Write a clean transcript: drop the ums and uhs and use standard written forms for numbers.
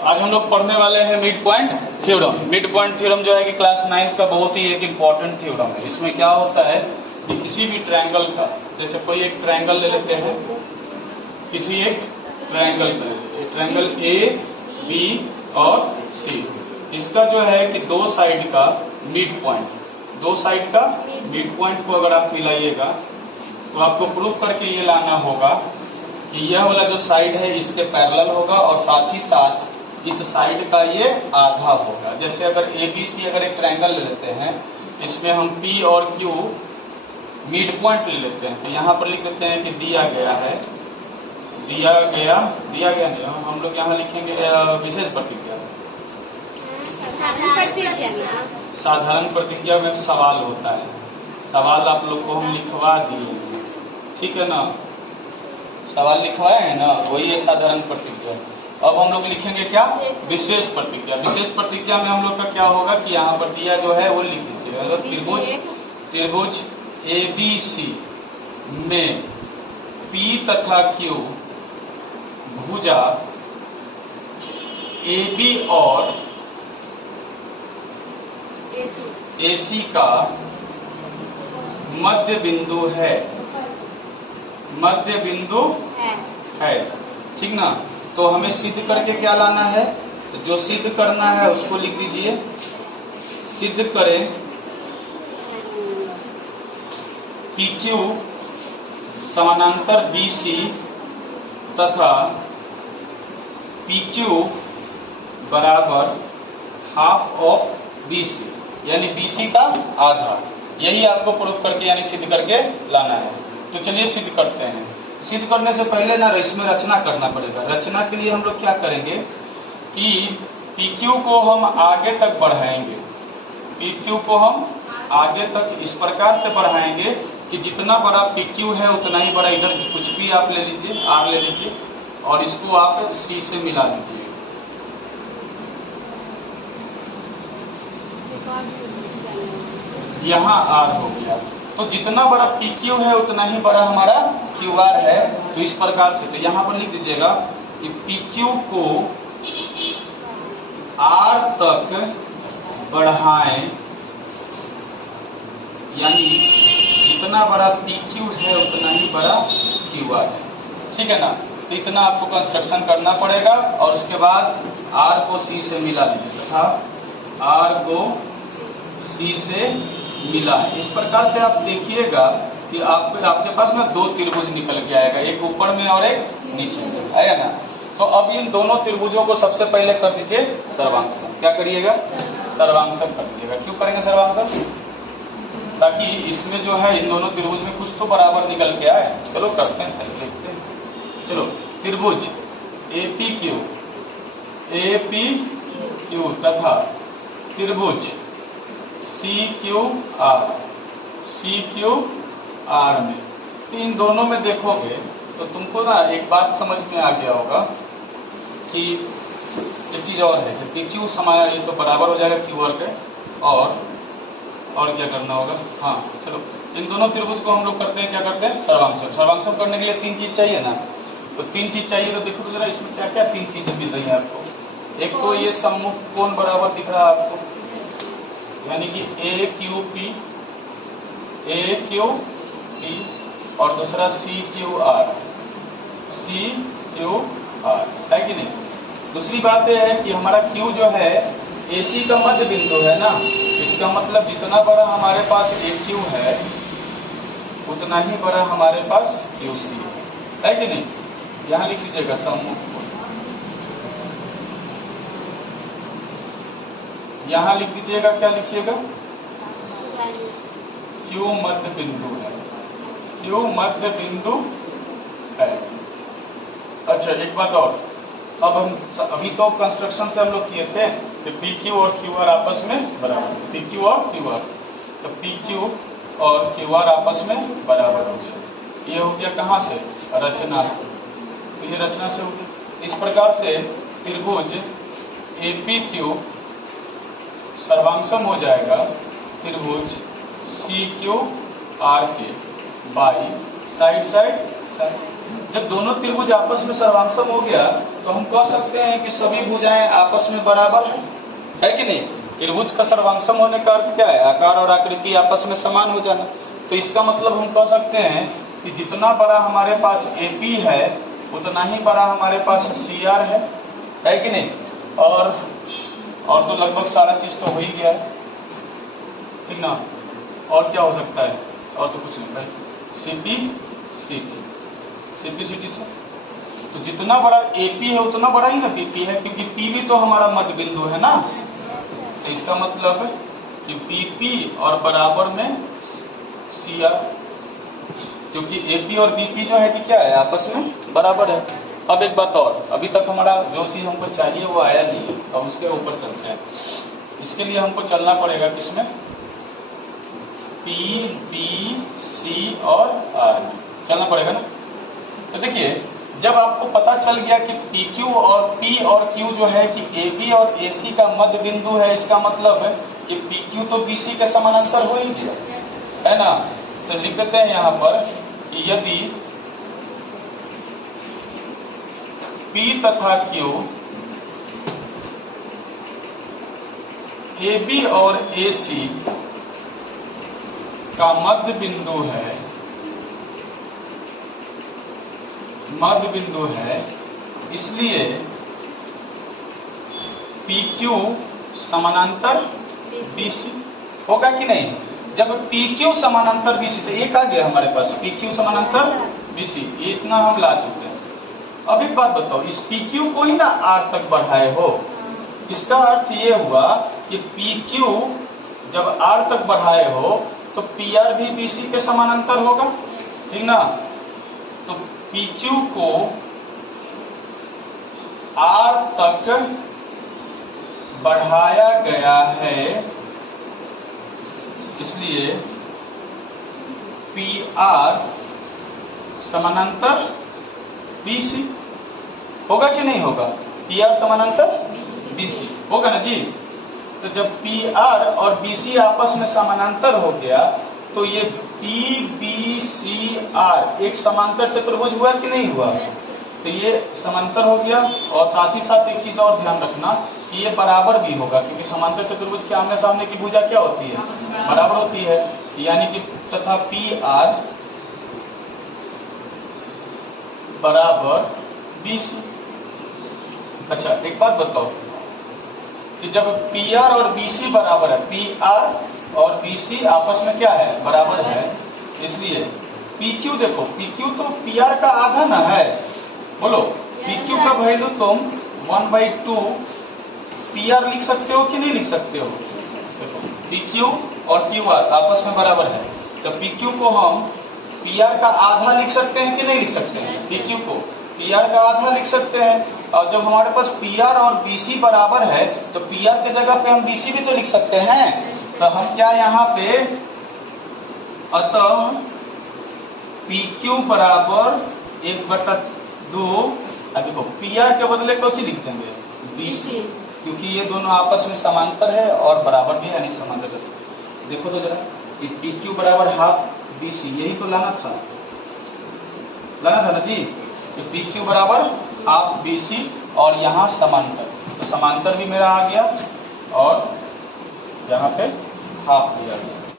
आज हम लोग पढ़ने वाले हैं mid point theorem. Mid point theorem जो है कि क्लास 9 का बहुत ही एक इम्पॉर्टेंट थ्योरम है। इसमें क्या होता है कि किसी भी ट्रायंगल का, जैसे कोई एक ट्रायंगल ले लेते हैं, किसी एक ट्रायंगल का, ट्रायंगल ए बी और सी, इसका जो है कि दो साइड का मिड पॉइंट, दो साइड का मिड पॉइंट को अगर आप मिलाइएगा तो आपको प्रूफ करके ये लाना होगा कि यह वाला जो साइड है इसके पैरेलल होगा और साथ ही साथ इस साइड का ये आधा होगा। जैसे अगर ए बी सी अगर एक ट्रायंगल ले लेते हैं, इसमें हम पी और क्यू मिड पॉइंट ले लेते हैं, तो यहाँ पर लिख देते हैं कि दिया गया है, दिया गया नहीं, हम लोग यहाँ लिखेंगे विशेष प्रतिज्ञा। साधारण प्रतिज्ञा में एक सवाल होता है, सवाल आप लोग को हम लिखवा दिए, ठीक है ना, सवाल लिखवाए हैं ना, वही है साधारण प्रतिज्ञा। अब हम लोग लिखेंगे क्या, विशेष प्रतिज्ञा। विशेष प्रतिज्ञा में हम लोग का क्या होगा कि यहाँ पर दिया जो है वो लिख दीजिए। मतलब त्रिभुज ए बी सी में पी तथा क्यू भुजा ए बी और ए सी का मध्य बिंदु है, मध्य बिंदु है, ठीक ना। तो हमें सिद्ध करके क्या लाना है, तो जो सिद्ध करना है उसको लिख दीजिए। सिद्ध करें PQ समानांतर BC तथा PQ बराबर हाफ ऑफ BC, यानी BC का आधा। यही आपको प्रूफ करके यानी सिद्ध करके लाना है। तो चलिए सिद्ध करते हैं। सिद्ध करने से पहले ना इसमें रचना करना पड़ेगा। रचना के लिए हम लोग क्या करेंगे कि PQ को हम आगे तक बढ़ाएंगे, PQ को हम आगे तक इस प्रकार से बढ़ाएंगे कि जितना बड़ा PQ है उतना ही बड़ा इधर कुछ भी आप ले लीजिए, R ले लीजिए और इसको आप C से मिला लीजिए। यहाँ R हो गया, तो जितना बड़ा PQ है उतना ही बड़ा हमारा QR है। तो इस प्रकार से, तो यहाँ पर लिख दीजिएगा कि PQ को R तक बढ़ाएं, यानी जितना बड़ा PQ है उतना ही बड़ा QR है, ठीक है ना। तो इतना आपको कंस्ट्रक्शन करना पड़ेगा और उसके बाद R को C से मिला लीजिए तथा R को C से मिला है। इस प्रकार से आप देखिएगा कि आपके पास ना दो त्रिभुज निकल के आएगा, एक ऊपर में और एक नीचे में, आया ना। तो अब इन दोनों त्रिभुजों को सबसे पहले कर दीजिए सर्वांशम। क्या करिएगा, सर्वांशम कर दीजिएगा। क्यों करेंगे सर्वांशम, ताकि इसमें जो है इन दोनों त्रिभुज में कुछ तो बराबर निकल के आए। चलो करते हैं, पहले देखते हैं। चलो त्रिभुज APQ तथा त्रिभुज CQR में, तो इन दोनों में देखोगे तो तुमको ना एक बात समझ में आ गया होगा कि एक चीज और है कि PQ समाया ये तो बराबर हो जाएगा QR के, और क्या करना होगा। हाँ चलो, इन दोनों त्रिभुज को हम लोग करते हैं, क्या करते हैं, सर्वांशम। सर्वांशम करने के लिए तीन चीज चाहिए ना, तो तीन चीज चाहिए। तो देखो तो जरा इसमें क्या क्या तीन चीजें मिल रही है आपको। एक तो ये सम्मुख कोण बराबर दिख रहा है आपको, यानी कि AQP और दूसरा CQR है कि नहीं। दूसरी बात यह है कि हमारा Q जो है AC का मध्य बिंदु है ना, इसका मतलब जितना बड़ा हमारे पास AQ है उतना ही बड़ा हमारे पास QC है कि नहीं। यहाँ लिख लीजिएगा सम्मुख, यहाँ लिख दीजिएगा, क्या लिखिएगा, Q मध्य बिंदु है, Q मध्य बिंदु है। अच्छा एक बात और, अब हम अभी तो कंस्ट्रक्शन से हम लोग किए थे कि PQ और QR आपस में बराबर, PQ और QR, तो PQ और QR आपस में बराबर हो गया। ये हो गया कहाँ से, रचना से। तो ये रचना से हो गया। इस प्रकार से त्रिभुज APQ सर्वांशम हो जाएगा त्रिभुज CQR के बाई साइड साइड साइड जब दोनों त्रिभुज आपस में सर्वांशम हो गया तो हम कह सकते हैं कि सभी भुजाएं आपस में बराबर है कि नहीं। त्रिभुज का सर्वांशम होने का अर्थ क्या है? आकार और आकृति आपस में समान हो जाना। तो इसका मतलब हम कह सकते हैं कि जितना बड़ा हमारे पास AP है उतना ही बड़ा हमारे पास CR है कि नहीं। और तो लगभग सारा चीज तो हो ही गया है, ठीक ना। और क्या हो सकता है? और तो कुछ नहीं भाई। CP से तो जितना बड़ा AP है उतना बड़ा ही ना PP है, क्योंकि P भी तो हमारा मध्य बिंदु है ना। तो इसका मतलब कि PP और बराबर में CR, क्योंकि AP और BP जो है कि क्या है, आपस में बराबर है। अब एक बात और, अभी तक हमारा जो चीज हमको चाहिए वो आया नहीं है, अब उसके ऊपर चलते हैं। इसके लिए हमको चलना पड़ेगा किसमें? P, B, C और R चलना पड़ेगा ना। तो देखिए, जब आपको पता चल गया कि PQ और P और Q जो है कि AB और AC का मध्य बिंदु है, इसका मतलब है कि PQ तो BC के समानांतर हो ही गया है ना। तो लिख देते हैं यहाँ पर कि यदि P तथा Q AB और AC का मध्य बिंदु है, इसलिए PQ समानांतर BC होगा कि नहीं। जब PQ समानांतर BC, तो एक आ गया हमारे पास PQ समानांतर BC, ये इतना हम ला चुके हैं। अब एक बात बताओ, इस PQ को ही ना R तक बढ़ाए हो, इसका अर्थ ये हुआ कि PQ जब R तक बढ़ाए हो तो PR भी BC के समानांतर होगा, ठीक ना। तो PQ को R तक बढ़ाया गया है, इसलिए PR समानांतर BC होगा कि नहीं होगा। PR समानांतर BC होगा ना जी। तो जब PR और BC आपस में समानांतर हो गया तो ये PBCR एक समांतर चतुर्भुज हुआ कि नहीं हुआ। तो ये समांतर हो गया, और साथ ही साथ एक चीज और ध्यान रखना कि ये बराबर भी होगा, क्योंकि समांतर चतुर्भुज के आमने सामने की भुजा क्या होती है, बराबर होती है। यानी कि तथा PR बराबर BC। अच्छा एक बात बताओ कि जब PR और BC बराबर है, PR और BC आपस में क्या है, बराबर है, इसलिए PQ देखो, PQ तो PR का आधा ना है। बोलो PQ का वैल्यू तुम 1/2 PR लिख सकते हो कि नहीं लिख सकते हो। देखो PQ और QR आपस में बराबर है, तो PQ को हम PR का आधा लिख सकते हैं कि नहीं लिख सकते हैं। PQ को PR का आधा लिख सकते हैं, और जब हमारे पास PR और BC बराबर है तो PR की जगह पे हम BC भी तो लिख सकते हैं। तो हम क्या यहाँ पे, अतः PQ बराबर 1/2, देखो PR के बदले कौन सी लिख देंगे, BC, क्योंकि ये दोनों आपस में समांतर है और बराबर भी है, नहीं समांतर। देखो तो जरा, PQ बराबर हाफ BC, यही तो लाना था ना जी। तो PQ बराबर हाफ BC और यहाँ समांतर, तो समांतर भी मेरा आ गया और यहाँ पे हाफ दिया गया।